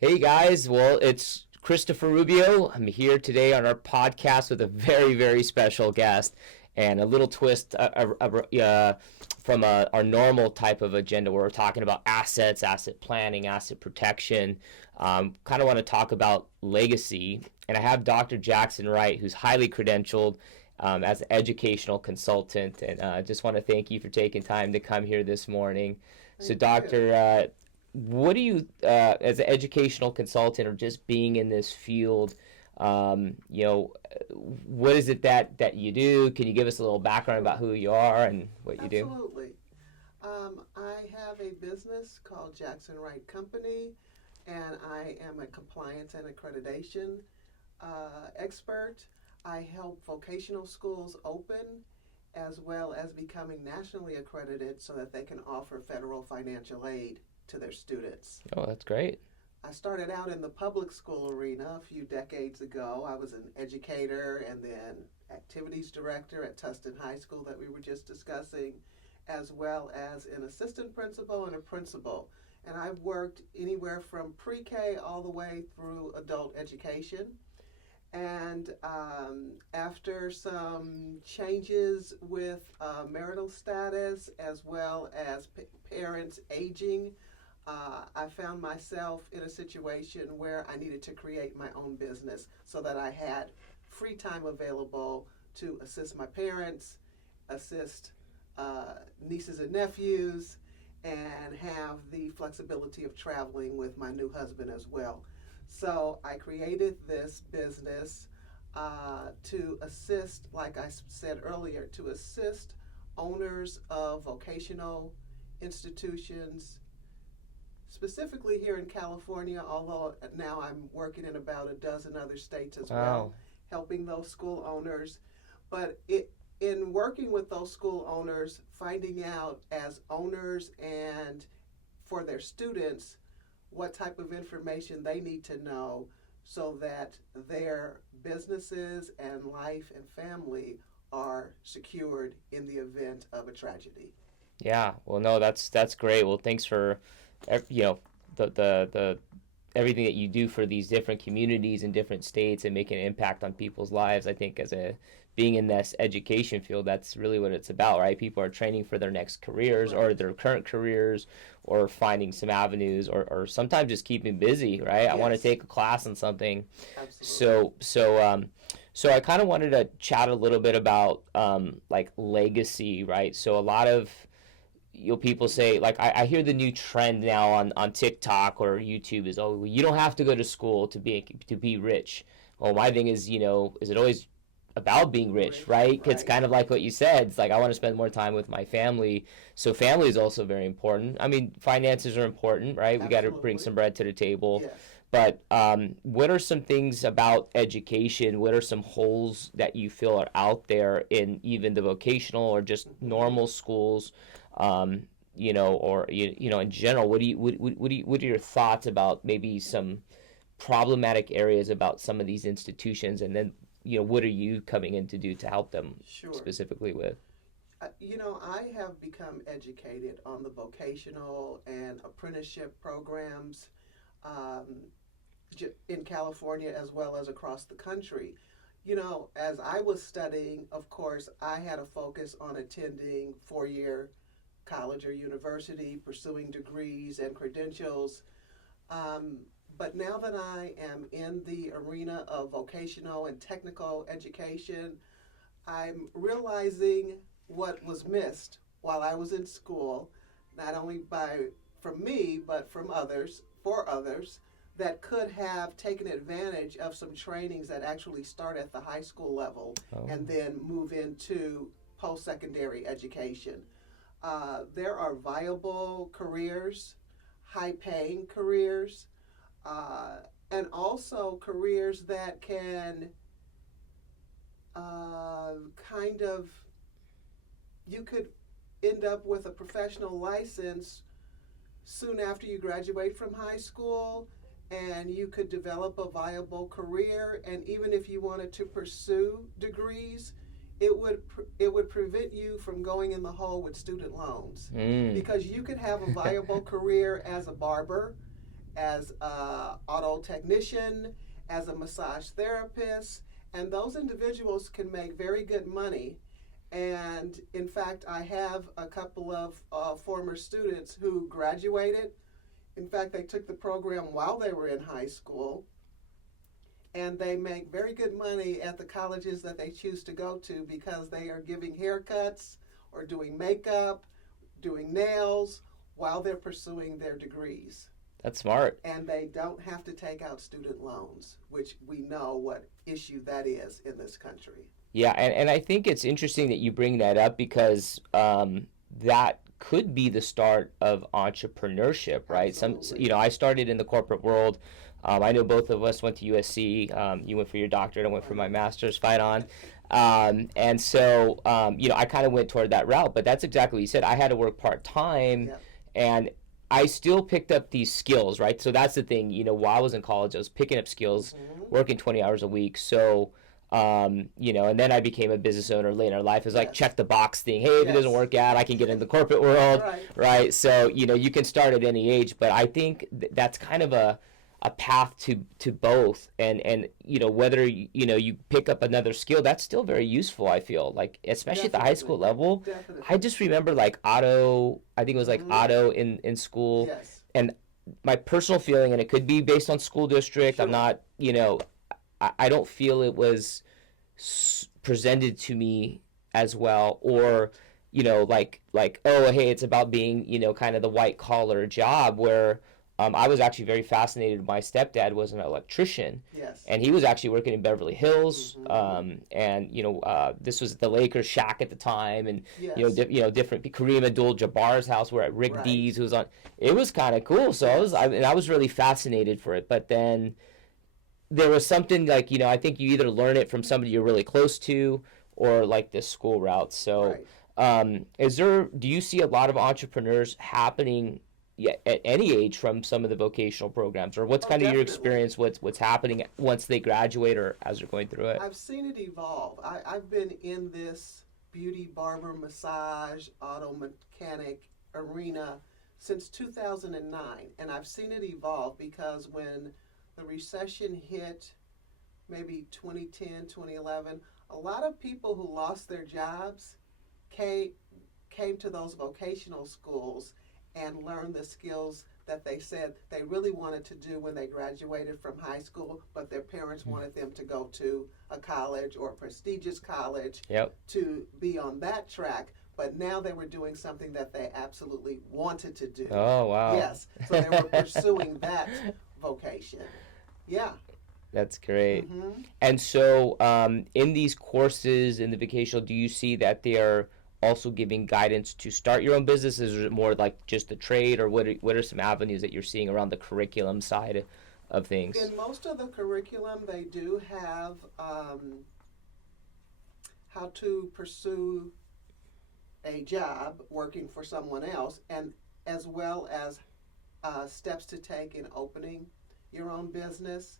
Hey guys, well, it's Christopher Rubio. I'm here today on our podcast with a very, very special guest and a little twist from our normal type of agenda where we're talking about assets, asset planning, asset protection. Kind of want to talk about legacy. And I have Dr. Jackson Wright, who's highly credentialed as an educational consultant. And I just want to thank you for taking time to come here this morning. So, Thank you. Doctor, what do you, as an educational consultant or just being in this field, what is it that you do? Can you give us a little background Sure. about who you are and what you do? Absolutely. I have a business called Jackson Wright Company, and I am a compliance and accreditation expert. I help vocational schools open as well as becoming nationally accredited so that they can offer federal financial aid to their students. Oh, that's great. I started out in the public school arena a few decades ago. I was an educator and then activities director at Tustin High School that we were just discussing, as well as an assistant principal and a principal. And I've worked anywhere from pre-K all the way through adult education. And after some changes with marital status as well as parents aging, I found myself in a situation where I needed to create my own business so that I had free time available to assist my parents, assist nieces and nephews, and have the flexibility of traveling with my new husband as well. So I created this business to assist, like I said earlier, to assist owners of vocational institutions, specifically here in California, although now I'm working in about a dozen other states as well, Wow. helping those school owners. But in working with those school owners, finding out as owners and for their students what type of information they need to know so that their businesses and life and family are secured in the event of a tragedy. Yeah. Well, no, that's great. Well, thanks for, you know, the everything that you do for these different communities in different states and making an impact on people's lives. I think as a being in this education field, that's really what it's about, right? People are training for their next careers or Right. their current careers or finding some avenues or sometimes just keeping busy, right? I want to Yes, take a class on something. absolutely. So I kind of wanted to chat a little bit about like legacy, right? So a lot of people say like I hear the new trend now on TikTok or YouTube is, oh, you don't have to go to school to be rich. Well, my thing is, is it always about being rich, Rich, right? It's right. kind of like what you said. It's like I want to spend more time with my family. So family is also very important. I mean, finances are important, right? We got to bring Absolutely. some bread to the table. Yes. But what are some things about education? What are some holes that you feel are out there in even the vocational or just Hmm. normal schools? Um, or in general, what are your thoughts about maybe some problematic areas about some of these institutions, and then what are you coming in to do to help them Sure. specifically with? I have become educated on the vocational and apprenticeship programs um, in California as well as across the country. As I was studying, of course, I had a focus on attending 4 year college or university, pursuing degrees and credentials. Um, but now that I am in the arena of vocational and technical education, I'm realizing what was missed while I was in school, not only from me, but from others, for others, that could have taken advantage of some trainings that actually start at the high school level Oh, and then move into post secondary education. There are viable careers, high paying careers, uh, and also careers that can kind of, you could end up with a professional license soon after you graduate from high school, and you could develop a viable career. And even if you wanted to pursue degrees, it would prevent you from going in the hole with student loans mm. because you could have a viable career as a barber, as an auto technician, as a massage therapist, and those individuals can make very good money. And in fact, I have a couple of former students who graduated. In fact, they took the program while they were in high school, and they make very good money at the colleges that they choose to go to because they are giving haircuts or doing makeup, doing nails while they're pursuing their degrees. That's smart. And they don't have to take out student loans, which we know what issue that is in this country. Yeah, and I think it's interesting that you bring that up because that could be the start of entrepreneurship, right? Absolutely. I started in the corporate world. I know both of us went to USC. You went for your doctorate. I went for my master's. Fight on. And so, I kind of went toward that route. But that's exactly what you said. I had to work part-time, Yep. and I still picked up these skills, right? So that's the thing. While I was in college, I was picking up skills, working 20 hours a week. So, and then I became a business owner later in life. It's like check the box thing. Hey, if it doesn't work out, I can get in the corporate world, right? So, you can start at any age. But I think that's kind of a path to both, and whether you pick up another skill, that's still very useful. I feel like, especially at the high school level. Definitely. I just remember like auto. I think it was like auto in school, Yes. and my personal feeling, and it could be based on school district. Sure. I'm not, I don't feel it was presented to me as well, or like oh hey, it's about being kind of the white collar job where. I was actually very fascinated. My stepdad was an electrician, Yes. and he was actually working in Beverly Hills. And this was the Lakers Shack at the time, and Yes. Different Kareem Abdul-Jabbar's house. We're at Rick D's, who was on. It was kind of cool. So I was really fascinated for it. But then there was something like I think you either learn it from somebody you're really close to, or like this school route. So, do you see a lot of entrepreneurs happening? Yeah, at any age from some of the vocational programs, or what's kind of your experience? What's happening once they graduate or as they're going through it? I've seen it evolve. I've been in this beauty, barber, massage, auto mechanic arena since 2009, and I've seen it evolve because when the recession hit, maybe 2010, 2011, a lot of people who lost their jobs came to those vocational schools and learn the skills that they said they really wanted to do when they graduated from high school, but their parents wanted them to go to a college or a prestigious college to be on that track. But now they were doing something that they absolutely wanted to do. Oh, wow. Yes. So they were pursuing that vocation. Yeah. That's great. And so in these courses in the vocational, do you see that they are also giving guidance to start your own business? Is it more like just the trade, or what are some avenues that you're seeing around the curriculum side of things? In most of the curriculum, they do have how to pursue a job working for someone else, and as well as steps to take in opening your own business.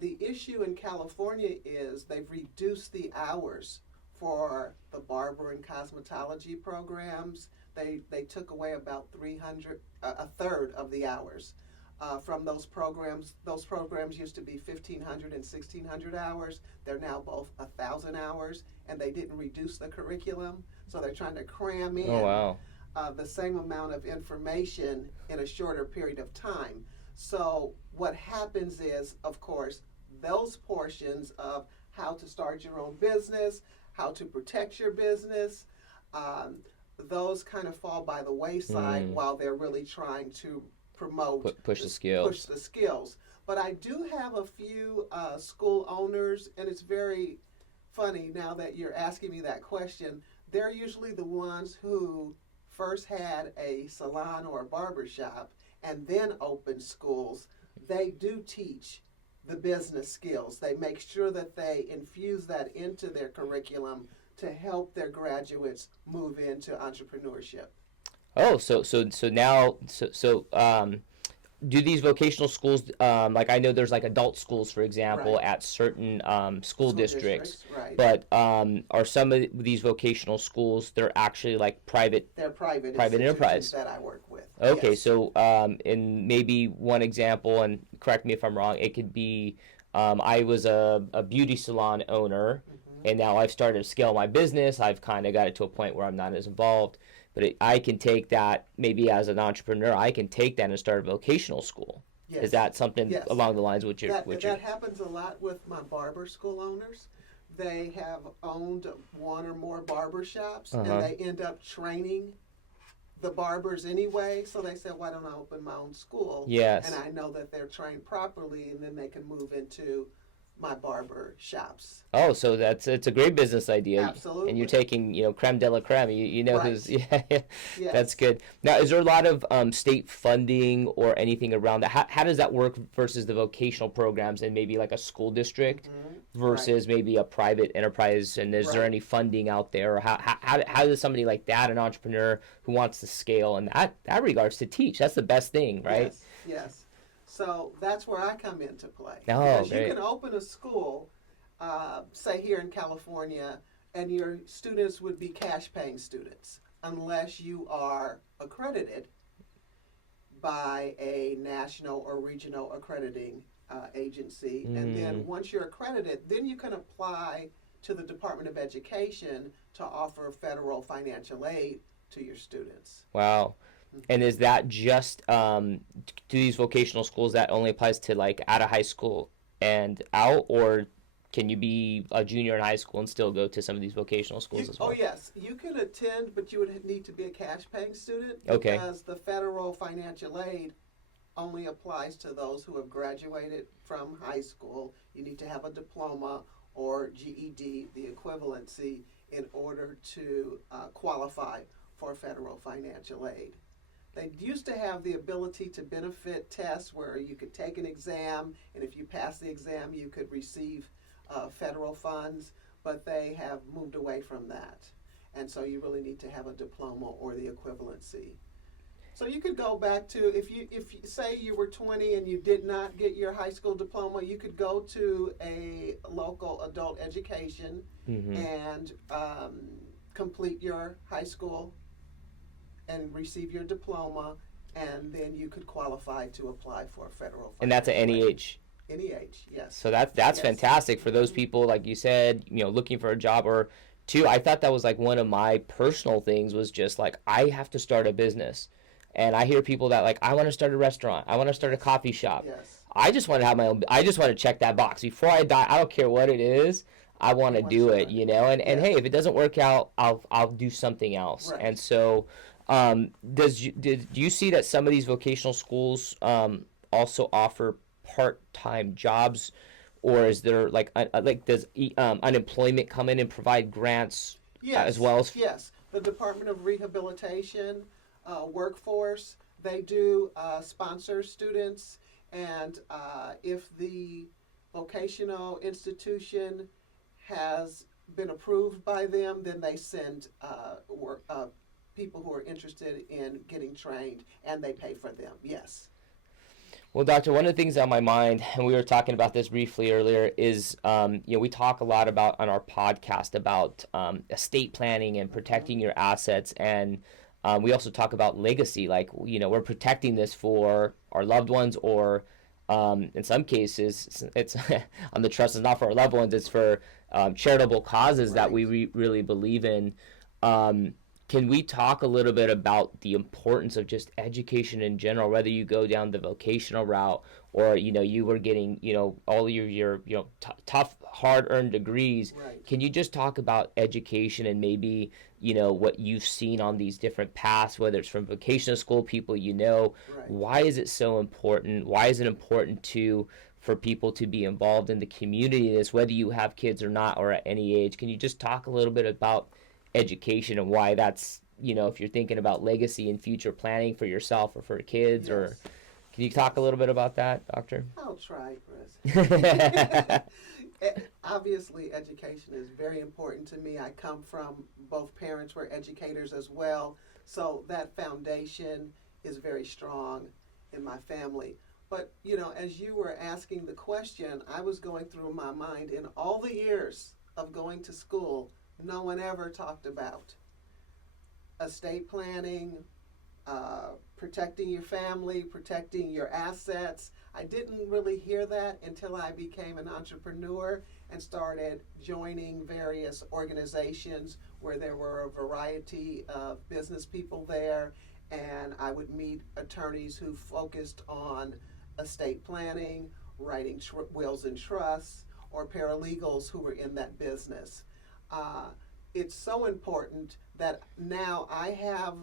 The issue in California is they've reduced the hours for the barber and cosmetology programs. They took away about a third of the hours from those programs. Those programs used to be 1,500 and 1,600 hours. They're now both 1,000 hours, and they didn't reduce the curriculum, so they're trying to cram in the same amount of information in a shorter period of time. So what happens is, of course, those portions of how to start your own business, how to protect your business, those kind of fall by the wayside while they're really trying to promote, push the skills. But I do have a few school owners, and it's very funny now that you're asking me that question. They're usually the ones who first had a salon or a barber shop and then opened schools. They do teach the business skills. They make sure that they infuse that into their curriculum to help their graduates move into entrepreneurship. Oh, so now do these vocational schools, like I know there's like adult schools, for example, Right. at certain school districts, Right. but are some of these vocational schools, they're actually like They're private private institutions enterprise? that I work with. Okay, Yes. so in maybe one example, and correct me if I'm wrong, it could be I was a beauty salon owner, Hmm. and now I've started to scale my business. I've kind of got it to a point where I'm not as involved, but I can take that maybe as an entrepreneur. I can take that and start a vocational school. Is Yes. that something Yes. along the lines of That happens a lot with my barber school owners. They have owned one or more barber shops, and Uh-huh. they end up training the barbers anyway. So they said, "Why don't I open my own school?" Yes. And I know that they're trained properly, and then they can move into my barber shops. Oh, so it's a great business idea, and you're Absolutely. taking creme de la creme. You know Right. who's yeah, that's Yes. good. Now, is there a lot of state funding or anything around that? How does that work versus the vocational programs in maybe like a school district Right. versus maybe a private enterprise? And is there Right. any funding out there, or how does somebody like that, an entrepreneur who wants to scale in that regards to teach? That's the best thing, right? Yes. Yes. So that's where I come into play. Oh, Because you great. can open a school, say here in California, and your students would be cash paying students unless you are accredited by a national or regional accrediting agency. And then once you're accredited, then you can apply to the Department of Education to offer federal financial aid to your students. Wow. And is that just do these vocational schools that only applies to like out of high school and out, or can you be a junior in high school and still go to some of these vocational schools as well? Oh, yes, you could attend, but you would need to be a cash paying student Okay. because the federal financial aid only applies to those who have graduated from high school. You need to have a diploma or GED, the equivalency, in order to qualify for federal financial aid. They used to have the ability to benefit tests where you could take an exam, and if you pass the exam, you could receive federal funds, but they have moved away from that. And so you really need to have a diploma or the equivalency. So you could go back to, if you say you were 20 and you did not get your high school diploma, you could go to a local adult education and complete your high school and receive your diploma, and then you could qualify to apply for federal And that's at financial any aid. age. Any age, yes. So that's Yes. fantastic for those people, like you said, looking for a job. Or two, I thought that was like one of my personal things was just like I have to start a business. And I hear people that like I want to start a restaurant, I want to start a coffee shop. Yes. I just want to have my own. I just want to check that box before I die. I don't care what it is. I want to Once do you it, want And Yes. hey, if it doesn't work out, I'll do something else. Right. And so, do you see that some of these vocational schools also offer part-time jobs, or is there like does unemployment come in and provide grants Yes. as well as? Yes. The Department of Rehabilitation, Workforce, they do sponsor students, and if the vocational institution has been approved by them, then they send people who are interested in getting trained, and they pay for them. Yes. Well, Doctor, one of the things on my mind, and we were talking about this briefly earlier, is we talk a lot about on our podcast about estate planning and protecting your assets, and we also talk about legacy. Like we're protecting this for our loved ones, or in some cases, it's on the trust is not for our loved ones; it's for charitable causes that we really believe in. Can we talk a little bit about the importance of just education in general, whether you go down the vocational route or you were getting all your tough hard-earned degrees? Right. Can you just talk about education and maybe what you've seen on these different paths, whether it's from vocational school people Right. why is it so important? Why is it important for people to be involved in the community in this, whether you have kids or not, or at any age? Can you just talk a little bit about education and why that's if you're thinking about legacy and future planning for yourself or for kids? Yes. Or can you talk a little bit about that, Doctor? I'll try, Chris. Obviously, education is very important to me. I come from both parents were educators as well, so that foundation is very strong. in my family. But, as you were asking the question, I was going through my mind, in all the years of going to school, no one ever talked about estate planning, protecting your family, protecting your assets. I didn't really hear that until I became an entrepreneur and started joining various organizations where there were a variety of business people there, and I would meet attorneys who focused on estate planning, writing wills and trusts, or paralegals who were in that business. It's so important that now I have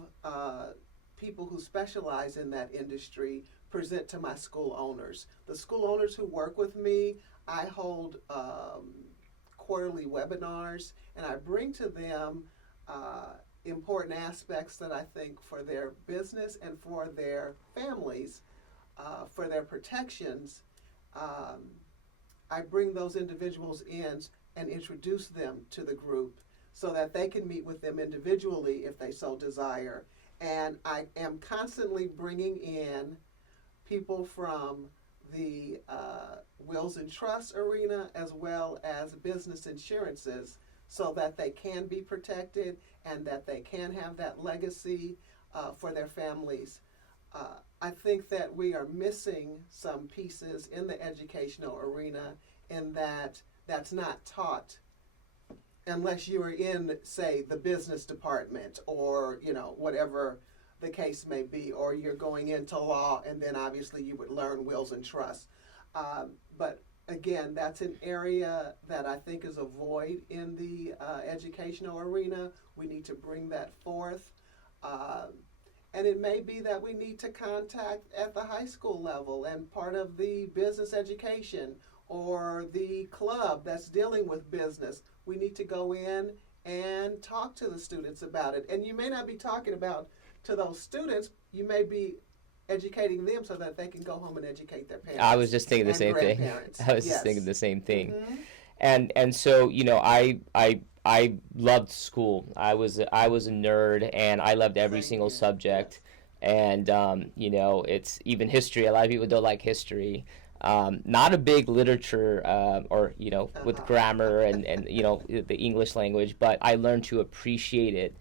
people who specialize in that industry present to my school owners. The school owners who work with me, I hold quarterly webinars, and I bring to them important aspects that I think for their business and for their families, for their protections. I bring those individuals in and introduce them to the group so that they can meet with them individually if they so desire. And I am constantly bringing in people from the wills and trusts arena as well as business insurances so that they can be protected and that they can have that legacy for their families. I think that we are missing some pieces in the educational arena in that that's not taught unless you are in, say, the business department or, whatever the case may be, or you're going into law and then obviously you would learn wills and trusts. But again, that's an area that I think is a void in the educational arena. We need to bring that forth. And it may be that we need to contact at the high school level and part of the business education or the club that's dealing with business. We need to go in and talk to the students about it. And you may not be talking about to those students, you may be educating them so that they can go home and educate their parents. I was just thinking the same thing. I was just thinking the same thing. And so, I loved school. I was a nerd, and I loved every single subject. And it's even history. A lot of people don't like history. Not a big literature with grammar and the English language, but I learned to appreciate it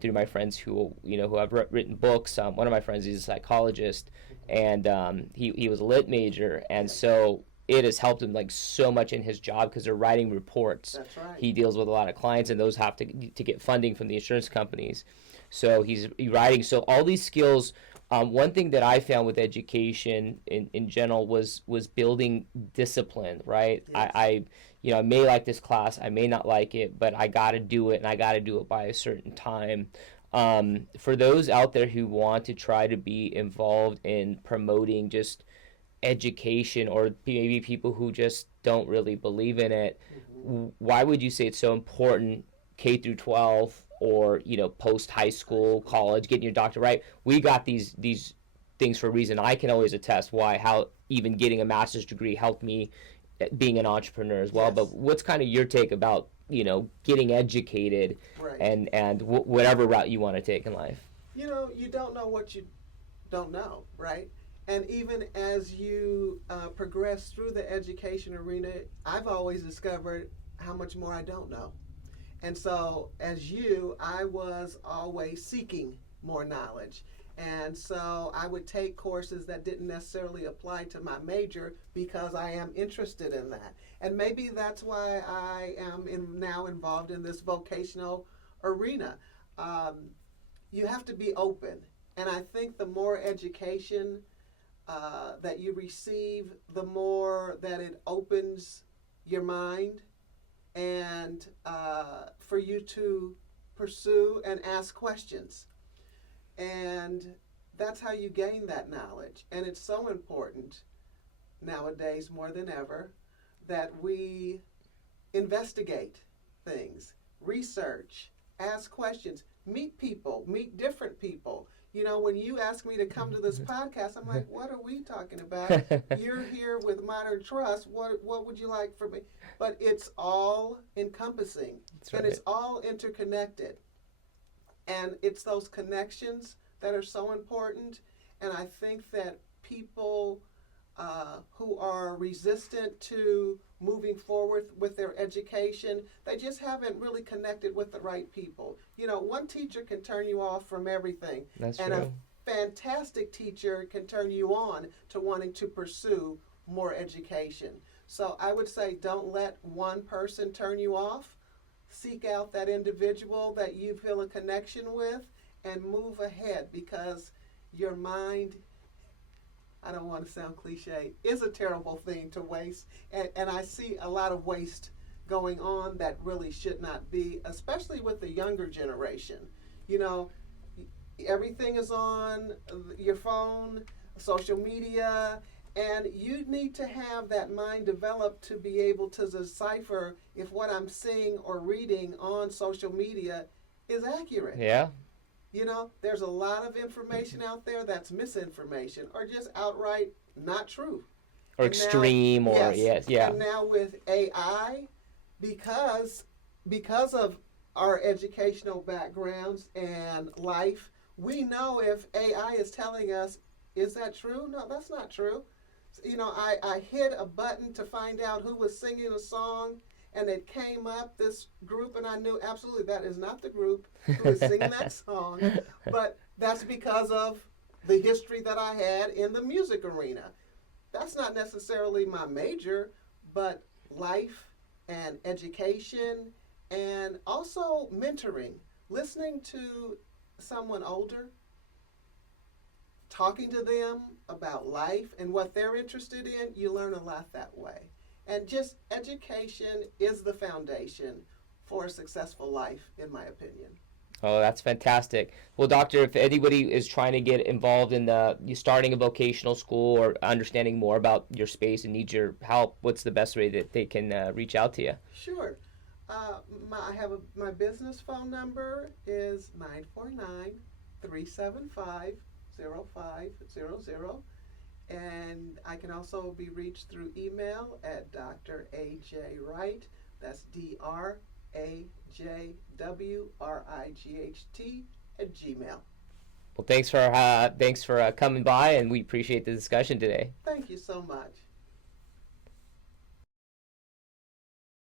through my friends who have written books. One of my friends is a psychologist, and he was a lit major, and so it has helped him like so much in his job because they're writing reports. That's right. He deals with a lot of clients, and those have to get funding from the insurance companies. So he's writing. So all these skills. One thing that I found with education in general was building discipline, right? Yes. I may like this class, I may not like it, but I got to do it, and I got to do it by a certain time. For those out there who want to try to be involved in promoting just education, or maybe people who just don't really believe in it, why would you say it's so important, K through 12? Or post high school, college, getting your doctorate, right? We got these things for a reason. I can always attest how even getting a master's degree helped me being an entrepreneur as well. Yes. But what's kind of your take about getting educated, right, and whatever route you want to take in life? You don't know what you don't know, right? And even as you progress through the education arena, I've always discovered how much more I don't know. And so, as I was always seeking more knowledge. And so I would take courses that didn't necessarily apply to my major because I am interested in that. And maybe that's why I am now involved in this vocational arena. You have to be open. And I think the more education that you receive, the more that it opens your mind and for you to pursue and ask questions. And that's how you gain that knowledge. And it's so important nowadays more than ever that we investigate things, research, ask questions, meet people, meet different people. When you ask me to come to this podcast, I'm like, what are we talking about? You're here with Modern Trust. What would you like from me? But it's all encompassing. That's right. And it's all interconnected. And it's those connections that are so important. And I think that people who are resistant to moving forward with their education. They just haven't really connected with the right people. You know, one teacher can turn you off from everything. That's and true. a fantastic teacher can turn you on to wanting to pursue more education. So I would say don't let one person turn you off. Seek out that individual that you feel a connection with and move ahead, because your mind, I don't want to sound cliche, is a terrible thing to waste. And I see a lot of waste going on that really should not be, especially with the younger generation. You know, everything is on your phone, social media, and you need to have that mind developed to be able to decipher if what I'm seeing or reading on social media is accurate. Yeah. You know, there's a lot of information out there that's misinformation or just outright not true. Or And now- extreme, or yes, yeah. And now with AI, because of our educational backgrounds and life, we know if AI is telling us, is that true? No, that's not true. You know, I hit a button to find out who was singing a song, and it came up, this group, and I knew absolutely that is not the group who is singing that song. But that's because of the history that I had in the music arena. That's not necessarily my major, but life and education, and also mentoring. Listening to someone older, talking to them about life and what they're interested in, you learn a lot that way. And just education is the foundation for a successful life, in my opinion. Oh, that's fantastic. Well, Doctor, if anybody is trying to get involved in you starting a vocational school or understanding more about your space and needs your help, what's the best way that they can reach out to you? Sure. My business phone number is 949-375-0500. And I can also be reached through email at Dr. A.J. Wright. That's DrAJWRIGHT @gmail. Well, thanks for coming by, and we appreciate the discussion today. Thank you so much.